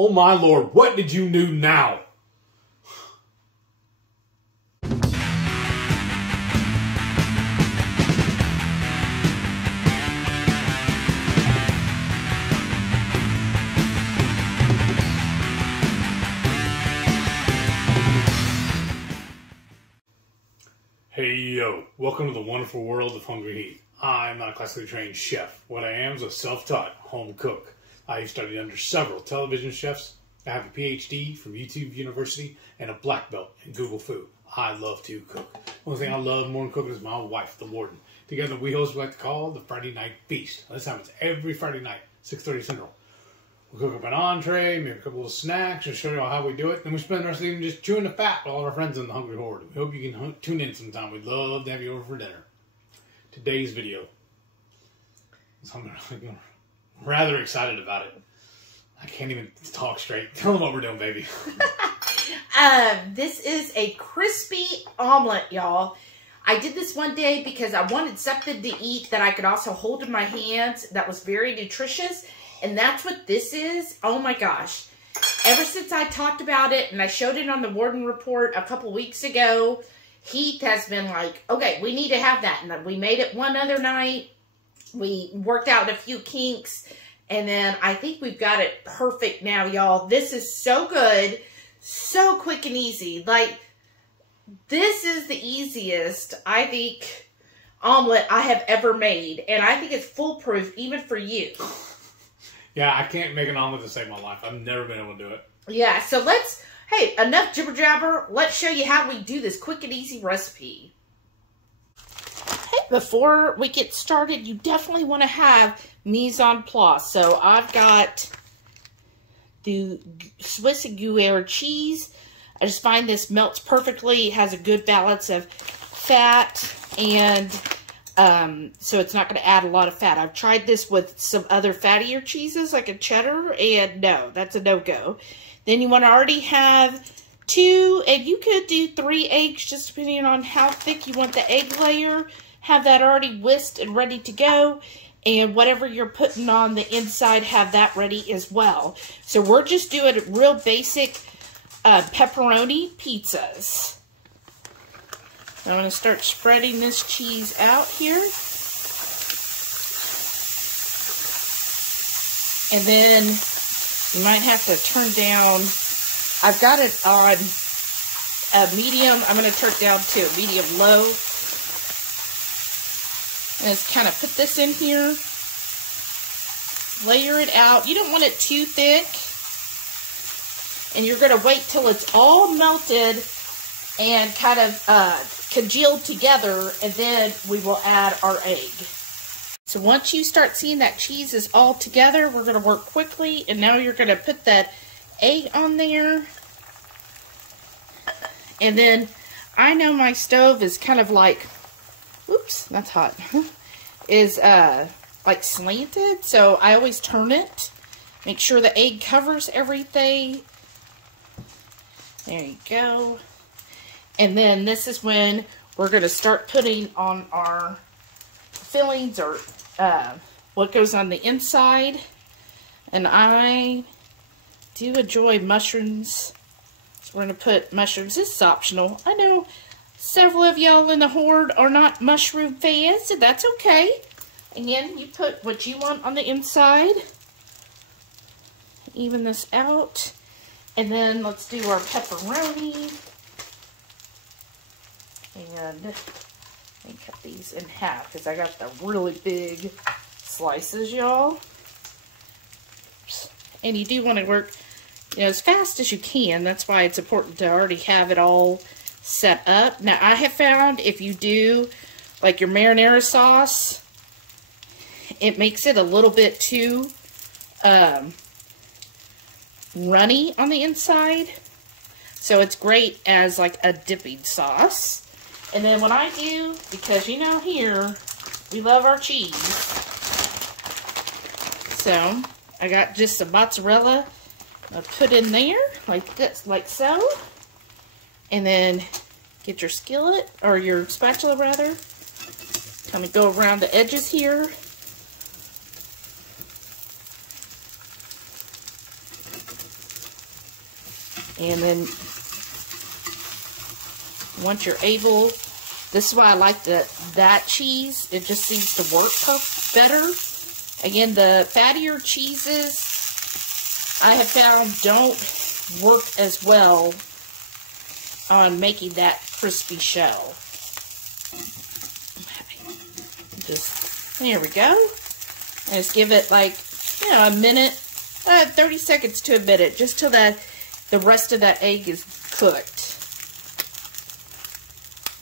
Oh my lord, what did you do now? Hey yo, welcome to the wonderful world of HungryHeath. I'm not a classically trained chef. What I am is a self-taught home cook. I've studied under several television chefs. I have a PhD from YouTube University and a black belt in Google Food. I love to cook. The only thing I love more than cooking is my wife, the warden. Together we host what we like to call the Friday Night Feast. This happens every Friday night, 6:30 Central. We cook up an entree, maybe a couple of snacks, and show you all how we do it. Then we spend the rest of the evening just chewing the fat with all our friends in the Hungry Horde. We hope you can tune in sometime. We'd love to have you over for dinner. Today's video, I'm rather excited about it. I can't even talk straight. Tell them what we're doing, baby. This is a crispy omelet, y'all. I did this one day because I wanted something to eat that I could also hold in my hands that was very nutritious. And that's what this is. Oh my gosh. Ever since I talked about it and I showed it on the Warden Report a couple weeks ago, Heath has been like, okay, we need to have that. And we made it one other night. We worked out a few kinks. And then I think we've got it perfect now, y'all. This is so good. So quick and easy. Like, this is the easiest, I think, omelet I have ever made. And I think it's foolproof even for you. Yeah, I can't make an omelet to save my life. I've never been able to do it. Yeah, so let's, hey, enough jibber jabber. Let's show you how we do this quick and easy recipe. Hey, before we get started, you definitely want to have mise en place. So I've got the Swiss Gruyere cheese. I just find this melts perfectly. It has a good balance of fat and so it's not going to add a lot of fat. I've tried this with some other fattier cheeses like a cheddar, and no, that's a no-go. Then you want to already have 2, and you could do 3 eggs just depending on how thick you want the egg layer. Have that already whisked and ready to go, and whatever you're putting on the inside, have that ready as well. So we're just doing real basic pepperoni pizzas. I'm going to start spreading this cheese out here. And then you might have to turn down, I've got it on a medium. I'm going to turn it down to a medium low. And just kind of put this in here. Layer it out. You don't want it too thick. And you're going to wait till it's all melted and kind of congealed together, and then we will add our egg. So once you start seeing that cheese is all together, we're going to work quickly, and now you're going to put that egg on there. And then I know my stove is kind of like, oops, that's hot, is like slanted, so I always turn it. Make sure the egg covers everything. There you go. And then this is when we're going to start putting on our fillings or what goes on the inside. And I do enjoy mushrooms. So we're going to put mushrooms. This is optional. I know several of y'all in the Horde are not mushroom fans, and that's okay. Again, you put what you want on the inside. Even this out. And then let's do our pepperoni. And cut these in half because I got the really big slices, y'all. And you do want to work, you know, as fast as you can. That's why it's important to already have it all set up. Now, I have found if you do like your marinara sauce, it makes it a little bit too runny on the inside. So it's great as like a dipping sauce. And then what I do, because you know here, we love our cheese. So I got just some mozzarella I'll put in there like this, like so. And then get your skillet, or your spatula rather. Kind of go around the edges here. And then once you're able, this is why I like that cheese. It just seems to work better. Again, the fattier cheeses I have found don't work as well on making that crispy shell. Just, there we go. And just give it like, you know, a minute, 30 seconds to a minute, just till the rest of that egg is cooked.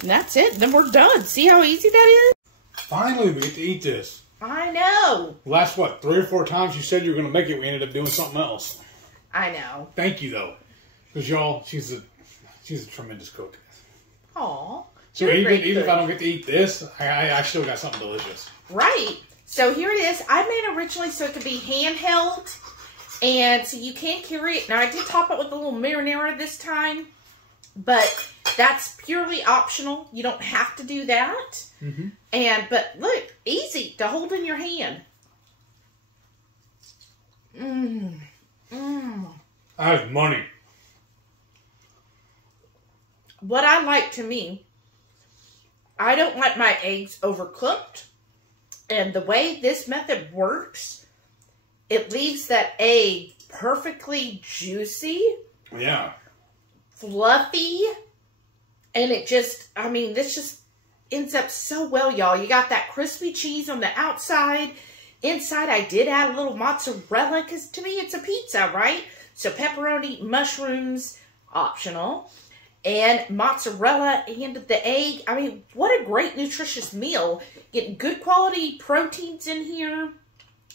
And that's it. Then we're done. See how easy that is? Finally, we get to eat this. I know. Last, what, 3 or 4 times you said you were going to make it, we ended up doing something else. I know. Thank you, though. Because, y'all, she's a tremendous cook. Aw. So even if I don't get to eat this, I still got something delicious. Right. So here it is. I made it originally so it could be handheld. And so you can carry it. Now, I did top it with a little marinara this time. But that's purely optional. You don't have to do that. Mm-hmm. But look, easy to hold in your hand. That's money. What I like to me, I don't like my eggs overcooked. And the way this method works, it leaves that egg perfectly juicy. Yeah. Fluffy. And it just, I mean, this just ends up so well, y'all. You got that crispy cheese on the outside. Inside, I did add a little mozzarella because to me, it's a pizza, right? So pepperoni, mushrooms, optional. And mozzarella and the egg. I mean, what a great nutritious meal. Getting good quality proteins in here.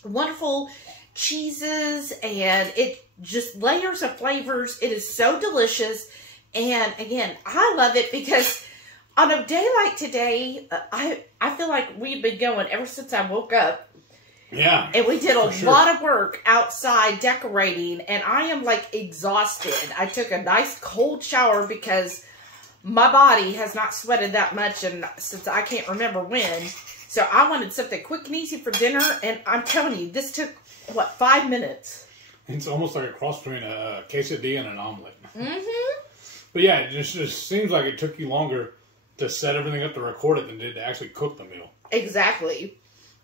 Wonderful cheeses. And it just layers of flavors. It is so delicious. And again, I love it because on a day like today, I feel like we've been going ever since I woke up. Yeah. And we did a lot of work outside decorating, and I am like exhausted. I took a nice cold shower because my body has not sweated that much and since I can't remember when. So I wanted something quick and easy for dinner, and I'm telling you, this took, what, 5 minutes? It's almost like a cross between a quesadilla and an omelet. Mm-hmm. But yeah, it just seems like it took you longer to set everything up to record it than it did to actually cook the meal. Exactly.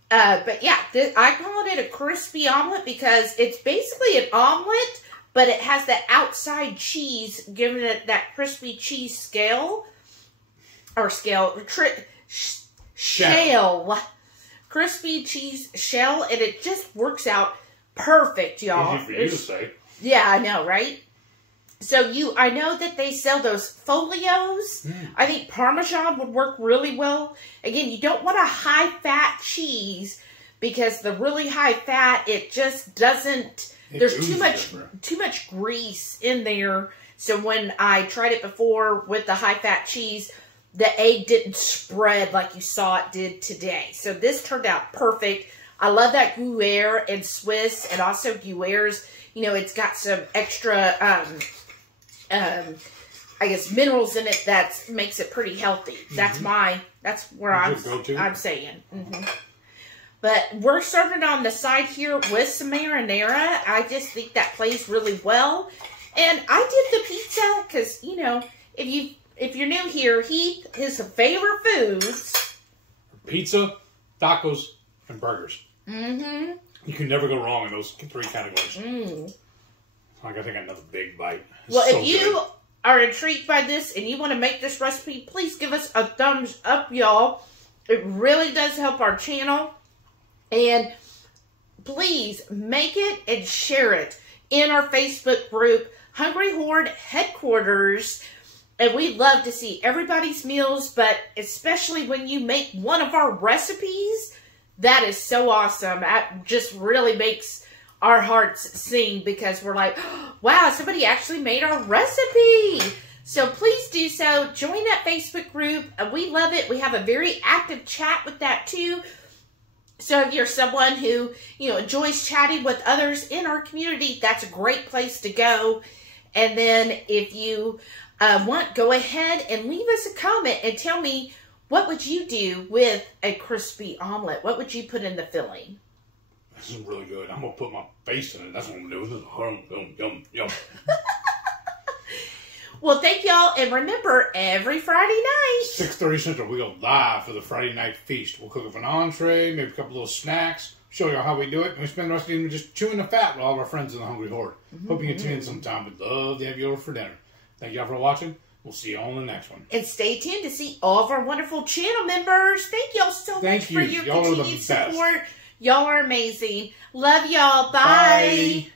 But yeah, I call it a crispy omelet because it's basically an omelet, but it has that outside cheese, giving it that crispy cheese shell. Crispy cheese shell, and it just works out perfect, y'all. Easy for you to say. Yeah, I know, right? So I know that they sell those folios. I think Parmesan would work really well. Again, you don't want a high-fat cheese because the really high fat, it just doesn't, there's too much grease in there. So when I tried it before with the high-fat cheese, the egg didn't spread like you saw it did today. So this turned out perfect. I love that Gruyere and Swiss, and also Gruyere's, you know, it's got some extra, I guess, minerals in it that makes it pretty healthy. That's where I'm saying. But we're serving on the side here with some marinara. I just think that plays really well. And I did the pizza because, you know, if you're new here, Heath, his favorite foods: pizza, tacos, and burgers. Mm-hmm. You can never go wrong in those 3 categories. I gotta take another big bite. Well, if you are intrigued by this and you want to make this recipe, please give us a thumbs up, y'all. It really does help our channel. And please make it and share it in our Facebook group, HungryHorde Headquarters. And we'd love to see everybody's meals, but especially when you make one of our recipes, that is so awesome. That just really makes our hearts sing because we're like, wow, somebody actually made our recipe. So please do so. Join that Facebook group. We love it. We have a very active chat with that too. So if you're someone who, you know, enjoys chatting with others in our community, that's a great place to go. And then if you want, go ahead and leave us a comment and tell me, what would you do with a crispy omelet? What would you put in the filling? This is really good. I'm going to put my face in it. That's what I'm going to do. This is yum, yum, yum. Well, thank y'all. And remember, every Friday night, 6:30 Central, we go live for the Friday night feast. We'll cook up an entree, maybe a couple little snacks, show y'all how we do it, and we spend the rest of the evening just chewing the fat with all of our friends in the Hungry Horde. Hope you can tune in sometime. We'd love to have you over for dinner. Thank y'all for watching. We'll see you all in the next one. And stay tuned to see all of our wonderful channel members. Thank y'all so much for your continued support. Y'all are amazing. Love y'all. Bye.